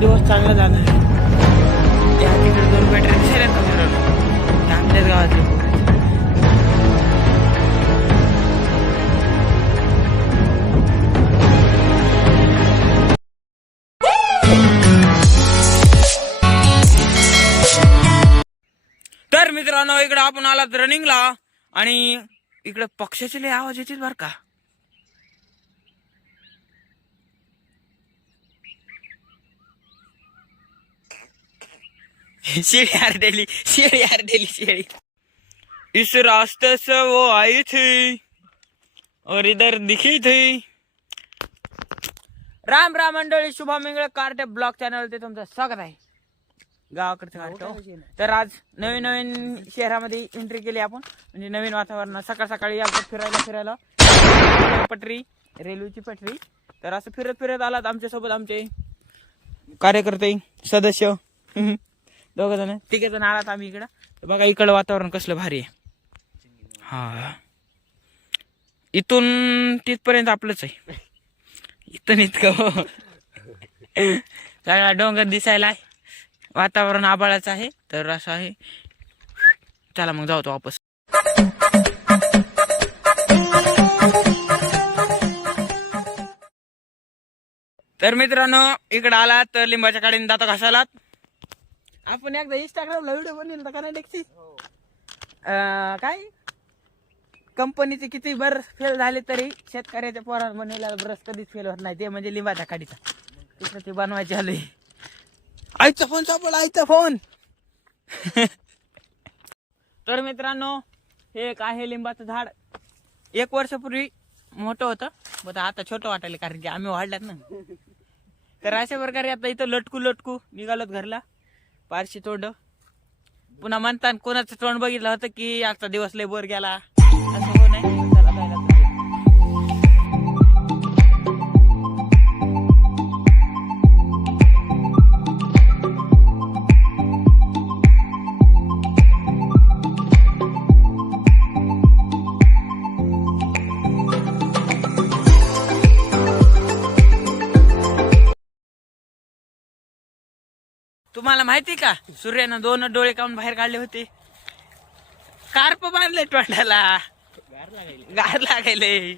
दिवस चांगला जाणार आहे. त्या तिकडे दोन बॅटरी दिसायला का मित्रांनो त्या गावातले तर मित्रांनो इकडे आपण आलात रनिंगला आणि इकडे पक्षाचे लय आवाज येतील बर का? शेळी आरडेली शेळी आरडेली शेळी. इस रास्ते से वो आई थी और इधर दिखी थी। राम राम मंडळी शुभा मिंगळ. कार्टे ब्लॉग चॅनल ते तुमचं स्वागत आहे. गावाकडचं कार्टो हो. तर आज नवीन नवीन शहरामध्ये एंट्री केली आपण. म्हणजे नवीन वातावरण सकाळ सकाळी आपण फिरायला फिरायला. पटरी रेल्वेची पटरी. तर असं फिरत फिरत आलात आमच्यासोबत आमचे कार्यकर्ते सदस्य. दोघ जण? तिघे जण आलात आम्ही इकडं. बघा इकडं वातावरण कसलं भारी आहे. हा. इथून तिथपर्यंत आपलंच आहे. इथून इतकं हो. सगळा डोंगर दिसायला आहे. वातावरण आबाळाचं आहे. तर असं आहे. चला मग जाऊ तो वापस. तर मित्रांनो इकडे आला तर लिंबाच्या काडीने दाता घासालात आपण एकदा इंस्टाग्रामला व्हिडिओ बनवला का नाही डेक्सी काय? कंपनीचे किती बर फेल झाले तरी शेतकऱ्याच्या पोरानं बनवलेला ब्रश कधीच फेल होत नाही. ते म्हणजे लिंबाच्या काडीचा तिथं ते बनवायचे आले. आईचा फोन सापडला आईचा फोन तर मित्रांनो हे एक आहे लिंबाचं झाड. एक वर्षापूर्वी मोठं होतं. पण आता छोटं वाटायला कारण की आम्ही वाढल्यात ना. तर अशा प्रकारे आता इथं लटकू लटकू निघालोत घरला. पारशी तोंड. पुन्हा म्हणतात कोणाचं तोंड बघितलं होतं की आजचा दिवस लय बोर गेला? तुम्हाला माहिती का? सूर्यानं दोन डोळे काढून बाहेर काढले होते? कार्प बांधले तोंडाला. गार लागायले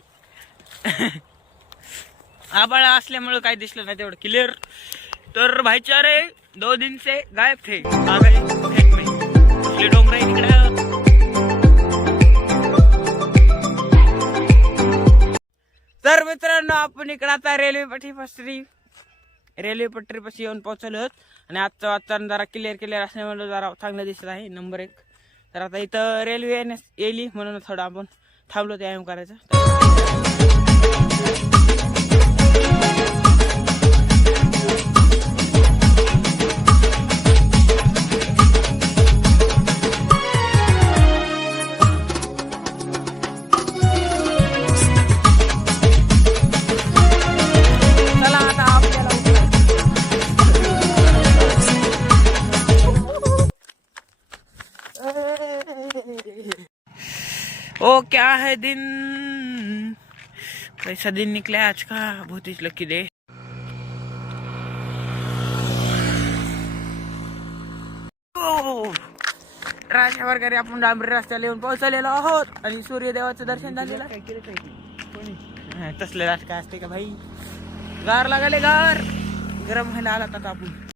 आबाळा असल्यामुळे काय दिसलं नाही तेवढं क्लिअर तर भाईचारे दो दिन से गायब थे. आ गए में. डोंगर आहे तर मित्रांनो आपण इकडे आता रेल्वे पट्टी पसरी रेल्वे पटरीपाशी येऊन पोहोचलो आहोत आणि आजचं वातावरण जरा क्लिअर क्लिअर असल्यामुळे जरा चांगलं दिसत आहे. नंबर एक. तर आता इथं रेल्वे येण्यास येईल म्हणून थोडं आपण थांबलो व्यायाम करायचं ओ क्या है दिन? कैसा दिन निकला आज का। बहुत ही लकी डे राजा वगैरे आपण डांबरी रस्त्याला येऊन पोहोचलेलो आहोत आणि सूर्यदेवाचं दर्शन झालेलं तसले राज काय असते का भाई? गार लागले गार. गरम व्हायला आला आता आपण.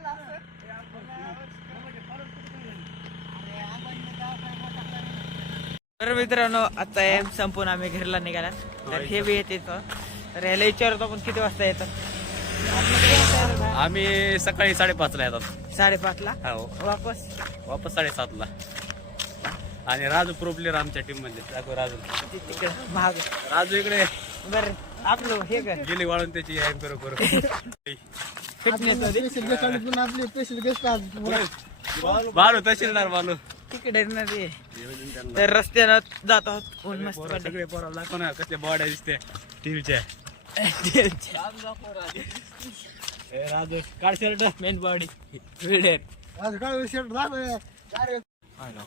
तर मित्रांनो आता एम संपून आम्ही घरला निघाला तर हे बी येते इथं. तर याला विचारतो आपण किती वाजता येतं? आम्ही सकाळी साडेपाचला येतात. साडेपाच ला? हो. वापस? वापस साडेसातला आणि राजू प्रो प्लेअर आमच्या टीममध्ये. दाखव राजू. तिकडे भाग. राजू इकडे बर आपलं हे कर. गेली वाळून त्याची ऍम करू करू. फिटनेस आपले स्पेशल गेस्ट बालू तहसीलदार बालू. तिकडे ना ते तर रस्त्यानं जात आहोत. ऊन मस्त. सगळे पोरं दाखव ना कसल्या बॉड्या दिसते. टीव्हीच्या. राजू काढ शर्ट मेन बॉडी विडेर आज काय शर्ट दाखव.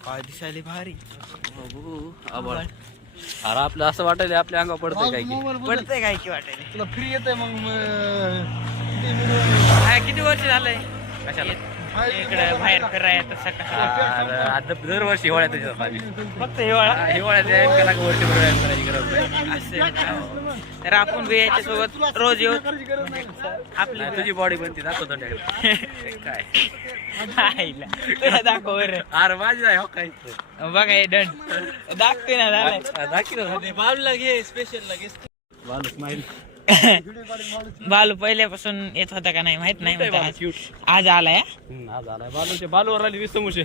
काय दिसायली भारी. अरे आपलं असं वाटायला आपल्या अंगावर पडतंय काय की? पडतंय काय की वाटायला? तुला फ्री येते मग हा, किती वर्ष झालंय? कशाला? इकडे बाहेर तसं अरे, आता दरवर्षी हिवाळ्यात येतात आम्ही. फक्त हिवाळा? हा, हिवाळ्यात व्यायाम केला का वर्षभर व्यायाम करायची गरज नाही. असं का? तर आपण बी याच्या सोबत रोज येऊ. आपली तुझी बॉडी बनते दाखवतो त्याकडे. काय. तुला दाखव बरं. अरे माझी नाही हो काय? बघा हे दंड दाखते ना झालंय दाखी बालूला घे स्पेशल लगेच बालू स्माईल बालू पहिल्यापासून येत होता का नाही? माहीत नाही म्हणतो आज. आलाय आज आलाय. बालूचे बालूवर आले वीस समोसे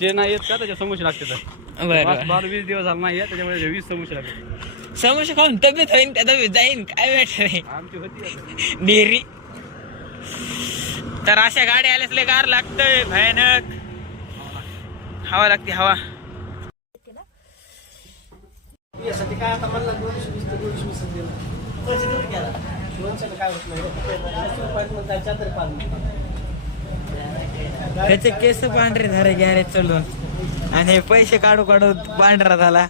जे नाही येत का त्याच्या समोसे लागते तर. बरं बालू वीस दिवस झाला नाही येत त्याच्यामुळे वीस समोसे लागते समोसा खाऊन तब्येत होईन त्या तब्येत जाईन काय भेटत नाही आमची होती डेअरी. तर अशा गाड्या आल्यास लय गार लागतंय भयानक. हवा लागते हवा. यासाठी काय आता म्हणला दोनशे वीस ते दोनशे वीस दिलं काय होत. नाही त्याचे केस पांढरे झाले गॅरेज चलून आणि हे पैसे काढू काढू पांढरा झाला.